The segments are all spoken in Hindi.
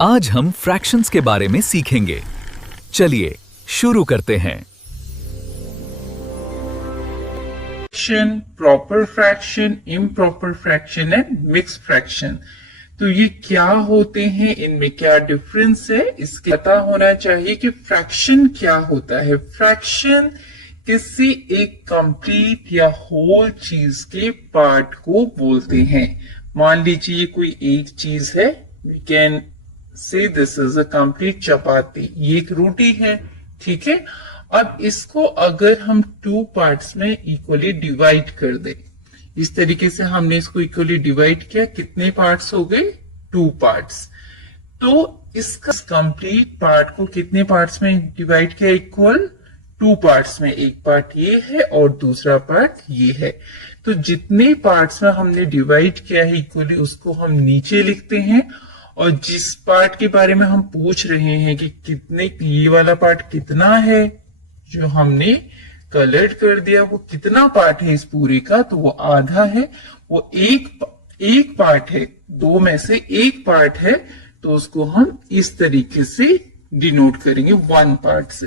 आज हम फ्रैक्शंस के बारे में सीखेंगे। चलिए शुरू करते हैं। Fraction, proper fraction, improper fraction and mix fraction. तो ये क्या होते हैं, इनमें क्या डिफरेंस है, इसके पता होना चाहिए कि फ्रैक्शन क्या होता है। फ्रैक्शन किसी एक कंप्लीट या होल चीज के पार्ट को बोलते हैं। मान लीजिए कोई एक चीज है, we can say this is a complete chapati, ये एक रोटी है, ठीक है। अब इसको अगर हम टू पार्ट्स में इक्वली डिवाइड कर दें, इस तरीके से हमने इसको इक्वली डिवाइड किया, कितने पार्ट्स हो गए? Two parts. तो इसका कंप्लीट पार्ट को कितने पार्ट्स में डिवाइड किया? इक्वल टू पार्ट्स में। एक पार्ट ये है और दूसरा पार्ट ये है। तो जितने पार्ट्स में हमने डिवाइड किया है इक्वली, उसको हम नीचे लिखते हैं। और जिस पार्ट के बारे में हम पूछ रहे हैं कि कितने, ये वाला पार्ट कितना है जो हमने कलर्ड कर दिया, वो कितना पार्ट है इस पूरे का, तो वो आधा है। वो एक पार्ट है, दो में से एक पार्ट है, तो उसको हम इस तरीके से डिनोट करेंगे वन पार्ट से।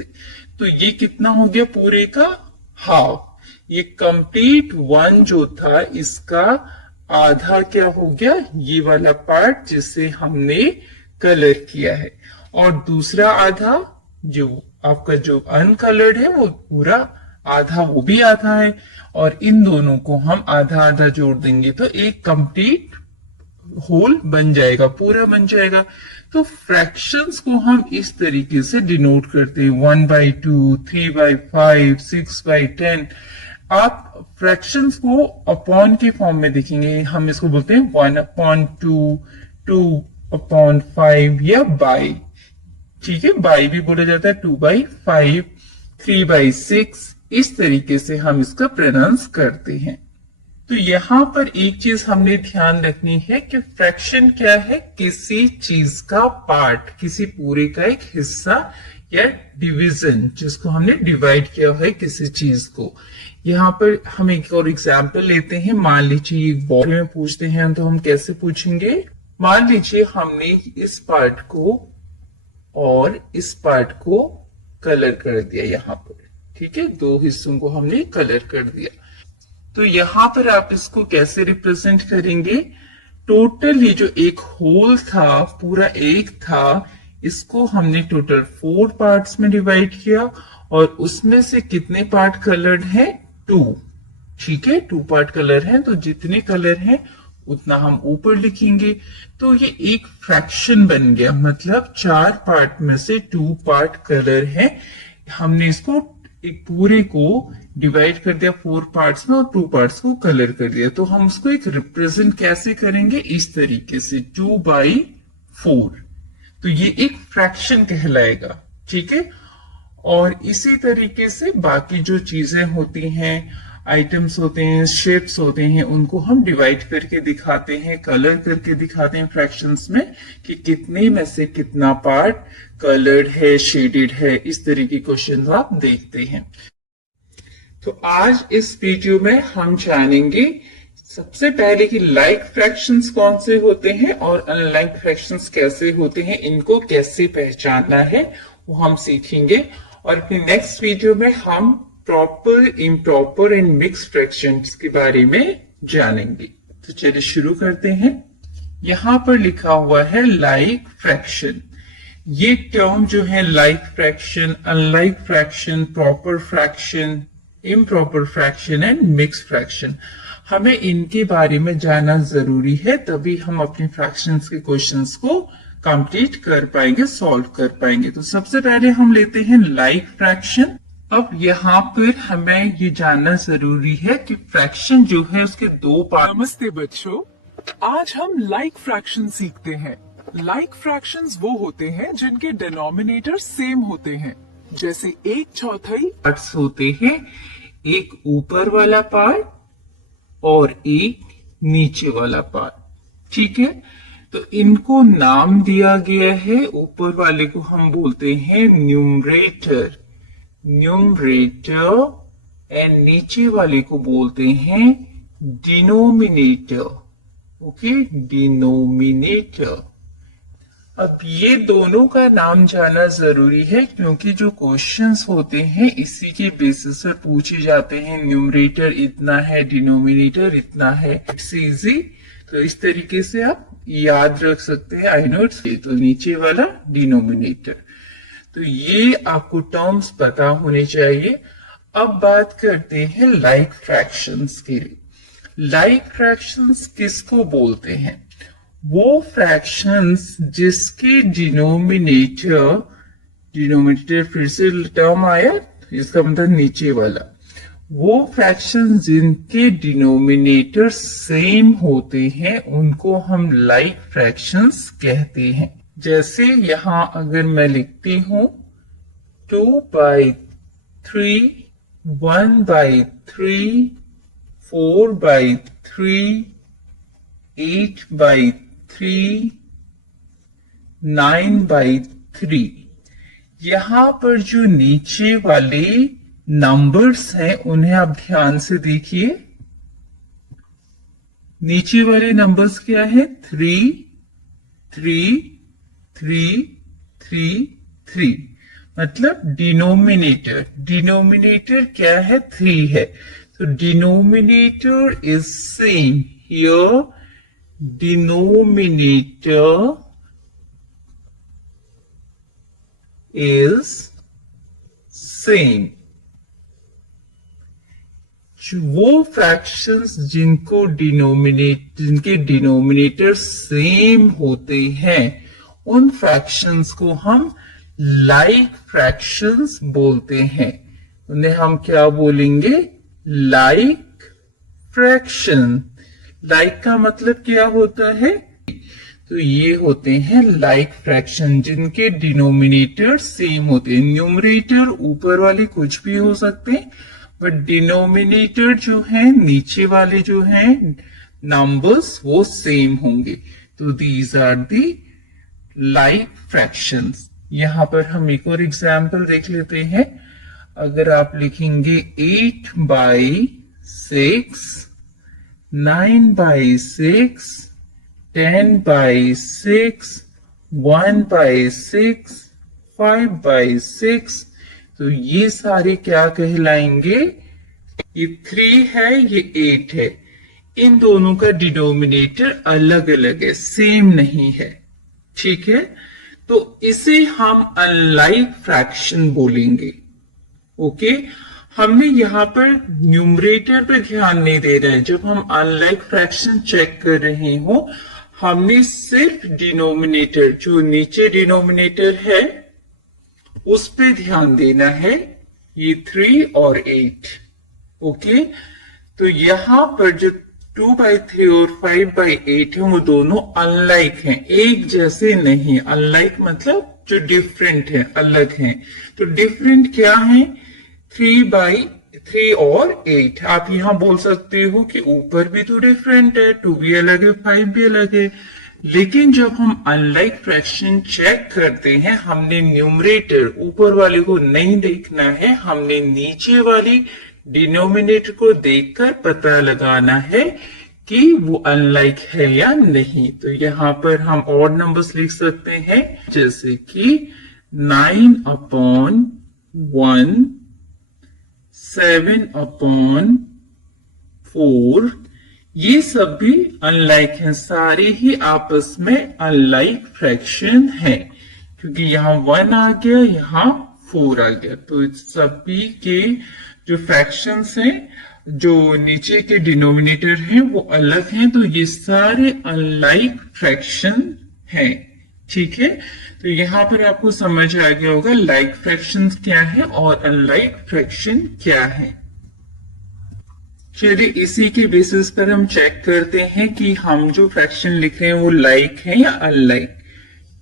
तो ये कितना हो गया? पूरे का हाफ। ये कंप्लीट वन जो था, इसका आधा क्या हो गया? ये वाला पार्ट जिसे हमने कलर किया है। और दूसरा आधा जो आपका जो अनकलर्ड है, वो पूरा आधा, वो भी आधा है। और इन दोनों को हम आधा आधा जोड़ देंगे तो एक कंप्लीट होल बन जाएगा, पूरा बन जाएगा। तो फ्रैक्शंस को हम इस तरीके से डिनोट करते हैं, 1/2, 3/5, 6/10। आप फ्रैक्शंस को अपॉन के फॉर्म में देखेंगे, हम इसको बोलते हैं 1/2, 2/5 या बाई, ठीक है। बाई भी बोला जाता है, 2/5, 3/6, इस तरीके से हम इसका प्रोनाउंस करते हैं। तो यहां पर एक चीज हमने ध्यान रखनी है कि फ्रैक्शन क्या है? किसी चीज का पार्ट, किसी पूरे का एक हिस्सा या डिवीजन, जिसको हमने डिवाइड किया है किसी चीज को। यहाँ पर हम एक और एग्जाम्पल लेते हैं। मान लीजिए एक बॉडी में पूछते हैं, तो हम कैसे पूछेंगे? मान लीजिए हमने इस पार्ट को और इस पार्ट को कलर कर दिया यहाँ पर, ठीक है। दो हिस्सों को हमने कलर कर दिया। तो यहां पर आप इसको कैसे रिप्रेजेंट करेंगे? टोटल ये जो एक होल था, पूरा एक था, इसको हमने टोटल 4 पार्ट्स में डिवाइड किया। और उसमें से कितने पार्ट कलर्ड है? 2, ठीक है। 2 पार्ट कलर है, तो जितने कलर हैं उतना हम ऊपर लिखेंगे। तो ये एक फ्रैक्शन बन गया, मतलब 4 पार्ट में से 2 पार्ट कलर है। हमने इसको एक पूरे को डिवाइड कर दिया 4 पार्ट्स में और 2 पार्ट्स को कलर कर दिया। तो हम उसको एक रिप्रेजेंट कैसे करेंगे? इस तरीके से 2/4। तो ये एक फ्रैक्शन कहलाएगा, ठीक है। और इसी तरीके से बाकी जो चीजें होती हैं, आइटम्स होते हैं, शेप्स होते हैं, उनको हम डिवाइड करके दिखाते हैं, कलर करके दिखाते हैं फ्रैक्शंस में, कि कितने में से कितना पार्ट कलर्ड है, शेडेड है। इस तरह के क्वेश्चंस आप देखते हैं। तो आज इस वीडियो में हम जानेंगे सबसे पहले कि लाइक फ्रैक्शंस कौन से होते हैं और अनलाइक फ्रैक्शंस कैसे होते हैं, इनको कैसे पहचानना है वो हम सीखेंगे। और अपनी नेक्स्ट वीडियो में हम proper, improper and mix fractions के बारे में जानेंगे। तो चलिए शुरू करते हैं। यहां पर लिखा हुआ है लाइक फ्रैक्शन। ये टर्म जो है, like fraction, unlike fraction, proper fraction, improper fraction and mix fraction, हमें इनके बारे में जानना जरूरी है, तभी हम अपने फ्रैक्शंस के क्वेश्चंस को कंप्लीट कर पाएंगे, सॉल्व कर पाएंगे। तो सबसे पहले हम लेते हैं लाइक फ्रैक्शन। अब यहाँ पर हमें ये जानना जरूरी है कि फ्रैक्शन जो है उसके 2 पार्ट। नमस्ते बच्चों, आज हम लाइक फ्रैक्शन सीखते हैं। लाइक फ्रैक्शंस वो होते हैं जिनके डिनोमिनेटर सेम होते हैं, जैसे 1/4 पार्ट्स होते हैं, एक ऊपर वाला पार्ट और एक नीचे वाला पार्ट, ठीक है। तो इनको नाम दिया गया है। ऊपर वाले को हम बोलते हैं न्यूमरेटर, एंड नीचे वाले को बोलते हैं डिनोमिनेटर, ओके, डिनोमिनेटर। अब ये दोनों का नाम जाना जरूरी है क्योंकि जो क्वेश्चंस होते हैं इसी के बेसिस पर पूछे जाते हैं। न्यूमरेटर इतना है, डिनोमिनेटर इतना है। इट्स इजी, तो इस तरीके से आप याद रख सकते हैं। आई नो इट्स, तो नीचे वाला डिनोमिनेटर, तो ये आपको टर्म्स पता होने चाहिए। अब बात करते हैं लाइक फ्रैक्शंस के लिए। लाइक फ्रैक्शंस किसको बोलते हैं? वो फ्रैक्शंस जिसके डिनोमिनेटर फिर से टर्म आया, इसका मतलब नीचे वाला, वो फ्रैक्शंस जिनके डिनोमिनेटर सेम होते हैं उनको हम लाइक फ्रैक्शंस कहते हैं। जैसे यहां अगर मैं लिखती हूं 2/3, 1/3, 4/3, 8/3, 9/3, यहां पर जो नीचे वाले नंबर्स हैं उन्हें आप ध्यान से देखिए। नीचे वाले नंबर्स क्या है? 3, 3, 3, 3, 3, मतलब डिनोमिनेटर क्या है? 3 है। तो denominator is same here. Denominator is same. वो फ्रैक्शंस जिनके डिनोमिनेटर सेम होते हैं उन फ्रैक्शंस को हम लाइक फ्रैक्शंस बोलते हैं। उन्हें हम क्या बोलेंगे? Like fraction. लाइक का मतलब क्या होता है? तो ये होते हैं लाइक फ्रैक्शन जिनके डिनोमिनेटर सेम होते हैं। न्यूमरेटर ऊपर वाले कुछ भी हो सकते हैं, बट डिनोमिनेटर जो है, नीचे वाले जो हैं नंबर्स, वो सेम होंगे। तो these are the like fractions. यहां पर हम एक और एग्जाम्पल देख लेते हैं। अगर आप लिखेंगे 8/6, 9/6, 10/6, 1/6, 5/6, तो ये सारे क्या कहलाएंगे? ये 3 है, ये 8 है। इन दोनों का डिनोमिनेटर अलग अलग है, सेम नहीं है। ठीक है, तो इसे हम अनलाइक फ्रैक्शन बोलेंगे। ओके, हमने यहां पर न्यूमरेटर पे ध्यान नहीं दे रहे हैं। जब हम अनलाइक फ्रैक्शन चेक कर रहे हो, हमने सिर्फ डिनोमिनेटर, जो नीचे डिनोमिनेटर है, उस पे ध्यान देना है। ये 3 और 8। ओके, तो यहां पर जो 2/3 और 5/8 है वो दोनों अनलाइक हैं, एक जैसे नहीं। अनलाइक मतलब जो डिफरेंट है, अलग हैं। तो डिफरेंट क्या है? 3/3 और 8। आप यहां बोल सकते हो कि ऊपर भी तो डिफरेंट है, 2 भी अलग है, 5 भी अलग है। लेकिन जब हम अनलाइक फ्रैक्शन चेक करते हैं, हमने न्यूमरेटर ऊपर वाले को नहीं देखना है, हमने नीचे वाली डिनोमिनेटर को देखकर पता लगाना है कि वो अनलाइक है या नहीं। तो यहाँ पर हम ऑड नंबर्स लिख सकते हैं, जैसे कि 9/1, 7/4, ये सब भी अनलाइक हैं। सारे ही आपस में अनलाइक फ्रैक्शन है, क्योंकि यहाँ 1 आ गया, यहाँ 4 आ गया। तो सभी के जो फ्रैक्शंस हैं, जो नीचे के डिनोमिनेटर हैं, वो अलग हैं। तो ये सारे अनलाइक फ्रैक्शन हैं। ठीक है, तो यहाँ पर आपको समझ आ गया होगा लाइक फ्रैक्शंस क्या है और अनलाइक फ्रैक्शन क्या है। चलिए इसी के बेसिस पर हम चेक करते हैं कि हम जो फ्रैक्शन लिख रहे हैं वो लाइक है या अनलाइक।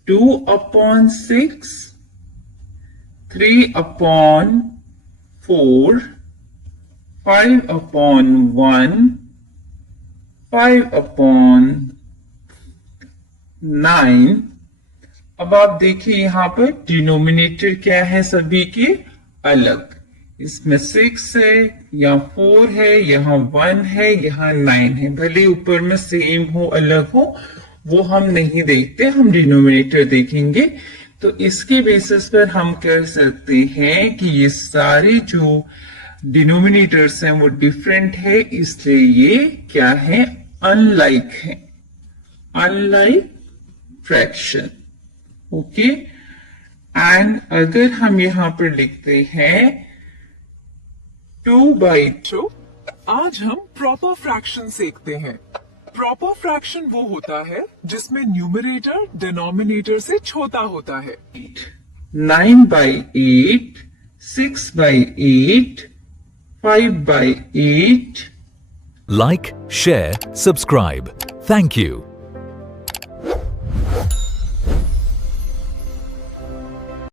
2/6, 3/4, 5/1, 5/9। अब आप देखिए यहाँ पर डिनोमिनेटर क्या है, सभी के अलग। इसमें 6 है, यहाँ 4 है, यहाँ 1 है, यहाँ 9 है। भले ऊपर में सेम हो, अलग हो, वो हम नहीं देखते, हम डिनोमिनेटर देखेंगे। तो इसके बेसिस पर हम कह सकते हैं कि ये सारे जो डिनोमिनेटर्स हैं वो डिफरेंट है, इसलिए ये क्या है, अनलाइक है, अनलाइक फ्रैक्शन। ओके, एंड अगर हम यहां पर लिखते हैं 2/2, तो आज हम प्रॉपर फ्रैक्शन सीखते हैं। प्रॉपर फ्रैक्शन वो होता है जिसमें न्यूमरेटर डिनोमिनेटर से छोटा होता है। 9/8, 6/8, 5/8. Like, share, subscribe. Thank you.